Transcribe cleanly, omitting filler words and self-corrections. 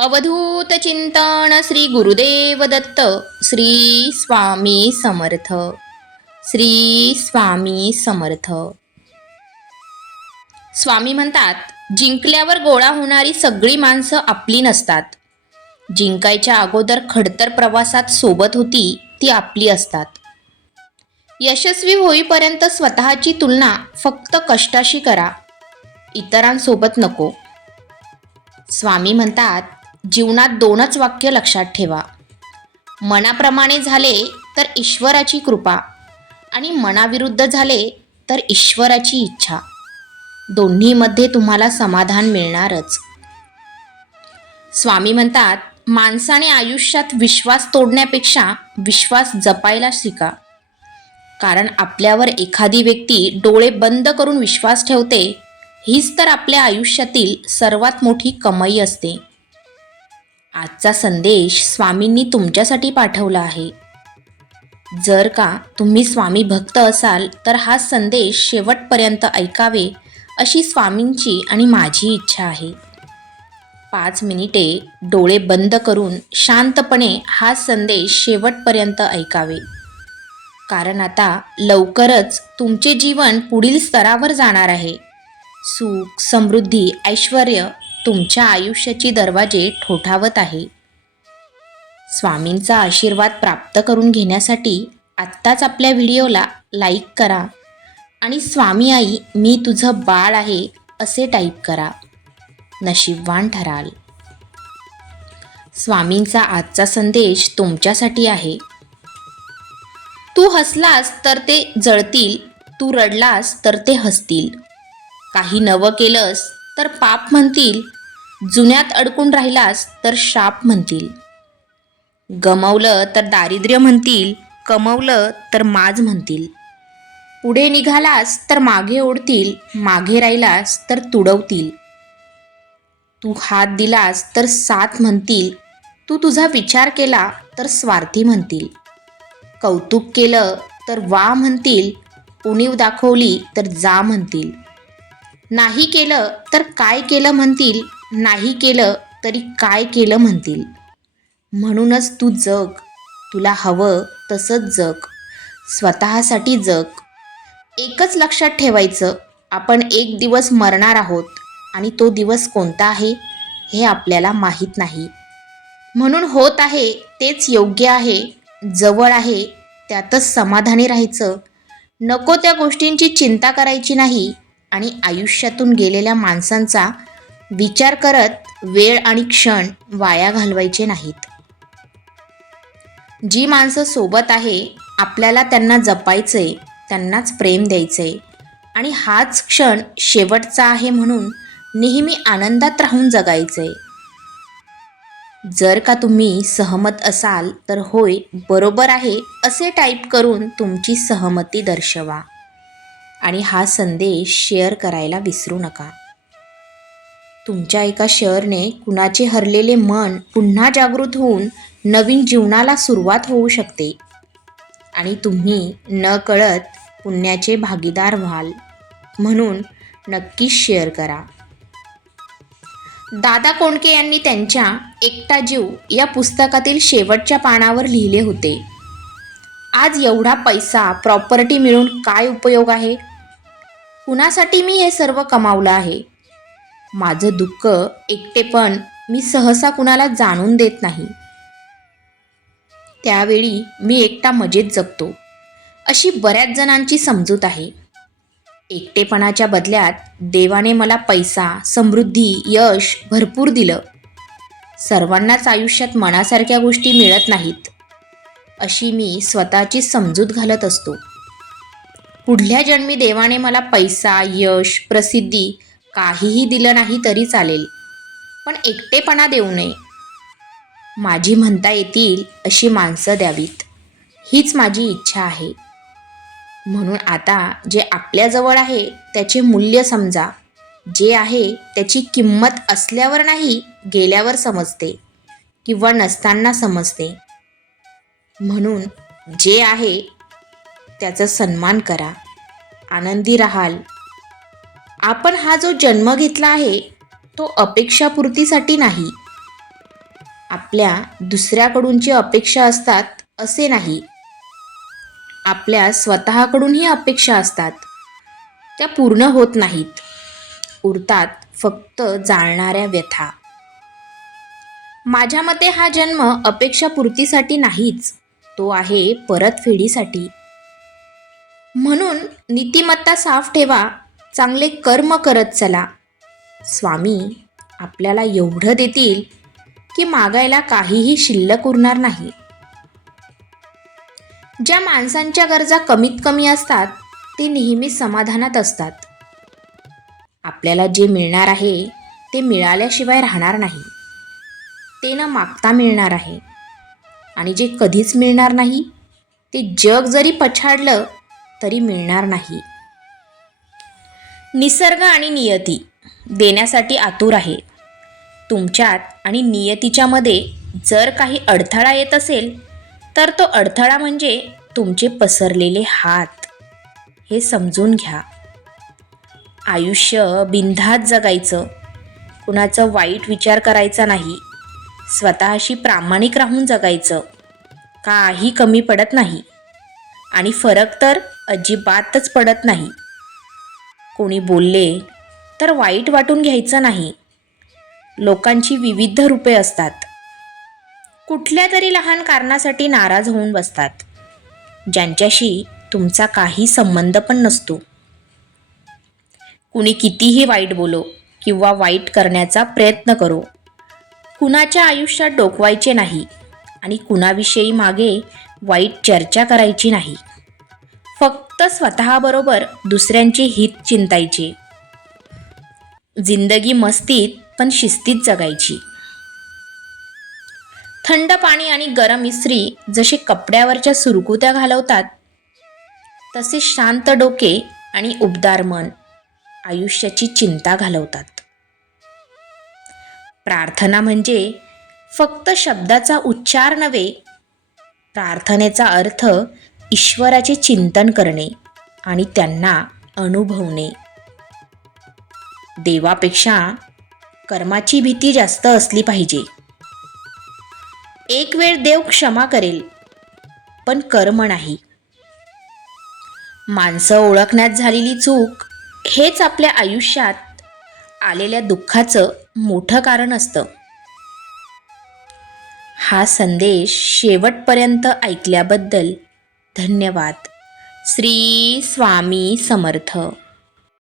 अवधूत चिंतन श्री गुरुदेव दत्त. श्री स्वामी समर्थ. श्री स्वामी समर्थ. स्वामी म्हणतात, जिंकल्यावर गोळा होणारी सगळी माणसं आपली नसतात. जिंकायच्या अगोदर खडतर प्रवासात सोबत होती ती आपली असतात. यशस्वी होईपर्यंत स्वतःची तुलना फक्त कष्टाशी करा, इतरांसोबत नको. स्वामी म्हणतात, जीवनात दोनच वाक्य लक्षात ठेवा. मनाप्रमाणे झाले तर ईश्वराची कृपा आणि मनाविरुद्ध झाले तर ईश्वराची इच्छा. दोन्हीमध्ये तुम्हाला समाधान मिळणारच. स्वामी म्हणतात, माणसाने आयुष्यात विश्वास तोडण्यापेक्षा विश्वास जपायला शिका. कारण आपल्यावर एखादी व्यक्ती डोळे बंद करून विश्वास ठेवते, हीच तर आपल्या आयुष्यातील सर्वात मोठी कमाई असते. आजचा संदेश स्वामींनी तुमच्यासाठी पाठवला आहे. जर का तुम्ही स्वामी भक्त असाल तर हा संदेश शेवटपर्यंत ऐकावे अशी स्वामींची आणि माझी इच्छा आहे. 5 मिनिटे डोळे बंद करून शांतपणे हा संदेश शेवटपर्यंत ऐकावे. कारण आता लवकरच तुमचे जीवन पुढील स्तरावर जाणार आहे. सुख, समृद्धी, ऐश्वर्य तुमच्या आयुष्याची दरवाजे ठोठावत आहे. स्वामींचा आशीर्वाद प्राप्त करून घेण्यासाठी आत्ताच आपल्या व्हिडिओला लाईक करा आणि स्वामी आई मी तुझं बाळ आहे असे टाईप करा. नशीबवान ठराल. स्वामींचा आजचा संदेश तुमच्यासाठी आहे. तू हसलास तर ते जळतील, तू रडलास तर ते हसतील. काही नवं केलंस तर पाप म्हणतील, जुन्यात अडकून राहिलास तर शाप म्हणतील. गमवलं तर दारिद्र्य म्हणतील, कमवलं तर माज म्हणतील. पुढे निघालास तर मागे ओढतील, मागे राहिलास तर तुडवतील. तू हात दिलास तर साथ म्हणतील, तू तुझा विचार केला तर स्वार्थी म्हणतील. कौतुक केलं तर वा म्हणतील, उणीव दाखवली तर जा म्हणतील. नाही केलं तर काय केलं म्हणतील, नाही केलं तरी काय केलं म्हणतील. म्हणूनच तू जग, तुला हवं तसंच जग, स्वतःसाठी जग. एकच लक्षात ठेवायचं, आपण एक दिवस मरणार आहोत आणि तो दिवस कोणता आहे हे आपल्याला माहीत नाही. म्हणून होत आहे तेच योग्य आहे, जवळ आहे त्यातच समाधानी राहायचं. नको त्या गोष्टींची चिंता करायची नाही आणि आयुष्यातून गेलेल्या माणसांचा विचार करत वेळ आणि क्षण वाया घालवायचे नाहीत. जी माणसं सोबत आहे आपल्याला त्यांना जपायचंय, त्यांनाच प्रेम द्यायचंय आणि हाच क्षण शेवटचा आहे म्हणून नेहमी आनंदात राहून जगायचंय. जर का तुम्ही सहमत असाल तर होय, बरोबर आहे असे टाईप करून तुमची सहमती दर्शवा आणि हा संदेश शेअर करायला विसरू नका. तुमच्या एका शेअरने कुणाचे हरलेले मन पुन्हा जागृत होऊन नवीन जीवनाला सुरुवात होऊ शकते आणि तुम्ही नकळत पुण्याचे भागीदार व्हाल. म्हणून नक्कीच शेअर करा. दादा कोंडके यांनी त्यांच्या एकटा जीव या पुस्तकातील शेवटच्या पानावर लिहिले होते, आज एवढा पैसा प्रॉपर्टी मिळून काय उपयोग आहे? कुणासाठी मी हे सर्व कमावलं आहे? माझं दुःख, एकटेपण मी सहसा कुणाला जाणून देत नाही. त्यावेळी मी एकटा मजेत जगतो अशी बऱ्याच जणांची समजूत आहे. एकटेपणाच्या बदल्यात देवाने मला पैसा, समृद्धी, यश भरपूर दिलं. सर्वांनाच आयुष्यात मनासारख्या गोष्टी मिळत नाहीत अशी मी स्वतःची समजूत घालत असतो. पुढल्या जन्मी देवाने मला पैसा, यश, प्रसिद्धी काहीही दिलं नाही तरी चालेल, पण एकटेपणा देऊ नये. माझी म्हणता येतील अशी माणसं द्यावीत, हीच माझी इच्छा आहे. म्हणून आता जे आपल्याजवळ आहे त्याचे मूल्य समजा. जे आहे त्याची किंमत असल्यावर नाही, गेल्यावर समजते किंवा नसताना समजते. म्हणून जे आहे त्याचा सन्मान करा, आनंदी राहाल. आपण हा जो जन्म घेतला आहे तो अपेक्षापूर्तीसाठी नाही, आपल्या दुसऱ्याकडूनची अपेक्षा असतात असे नाही. आपल्या स्वतःकडूनही अपेक्षा असतात. त्या पूर्ण होत नाहीत. उरतात फक्त जाणणाऱ्या व्यथा. माझ्या मते हा जन्म अपेक्षापूर्तीसाठी नाहीच, तो आहे परतफेडीसाठी. म्हणून नीतिमत्ता साफ ठेवा, चांगले कर्म करत चला. स्वामी आपल्याला एवढं देतील की मागायला काहीही शिल्लक उरणार नाही. ज्या माणसांच्या गरजा कमीत कमी असतात ते नेहमी समाधानात असतात. आपल्याला जे मिळणार आहे ते मिळाल्याशिवाय राहणार नाही. ते न मागता मिळणार आहे. आणि जे कधीच मिळणार नाही ते जग जरी पछाडलं तरी मिळणार नाही. निसर्ग आणि नियती देण्यासाठी आतुर आहे. तुमच्यात आणि नियतीच्या मध्ये जर काही अडथळा येत असेल तर तो अडथळा म्हणजे तुमचे पसरलेले हात. हे समजून घ्या. आयुष्य बिनधास्त जगायचं, कुणाचं वाईट विचार करायचा नाही, स्वतःशी प्रामाणिक राहून जगायचं. काही कमी पडत नाही आणि फरक तर अजिबातच पडत नाही. कोणी बोलले तर वाईट वाटून घ्यायचं नाही. लोकांची विविध रूपे असतात. कुठल्या तरी लहान कारणासाठी नाराज होऊन बसतात, ज्यांच्याशी तुमचा काही संबंध पण नसतो. कुणी कितीही वाईट बोलो किंवा वाईट करण्याचा प्रयत्न करो, कुणाच्या आयुष्यात डोकवायचे नाही आणि कुणाविषयी मागे वाईट चर्चा करायची नाही. फक्त स्वतःबरोबर दुसऱ्यांचे हित चिंतायचे. जिंदगी मस्तीत पण शिस्तीत जगायची. थंड पाणी आणि गरम इस्त्री जसे कपड्यावरच्या सुरकुत्या घालवतात, तसे शांत डोके आणि उबदार मन आयुष्याची चिंता घालवतात. प्रार्थना म्हणजे फक्त शब्दाचा उच्चार नव्हे. प्रार्थनेचा अर्थ ईश्वराचे चिंतन करणे आणि त्यांना अनुभवणे. देवापेक्षा कर्माची भीती जास्त असली पाहिजे. एक वेळ देव क्षमा करेल, पण कर्म नाही. माणसं ओळखण्यात झालेली चूक हेच आपल्या आयुष्यात आलेल्या दुःखाचं मोठं कारण असतं. हा संदेश शेवटपर्यंत ऐकल्याबद्दल धन्यवाद. श्री स्वामी समर्थ.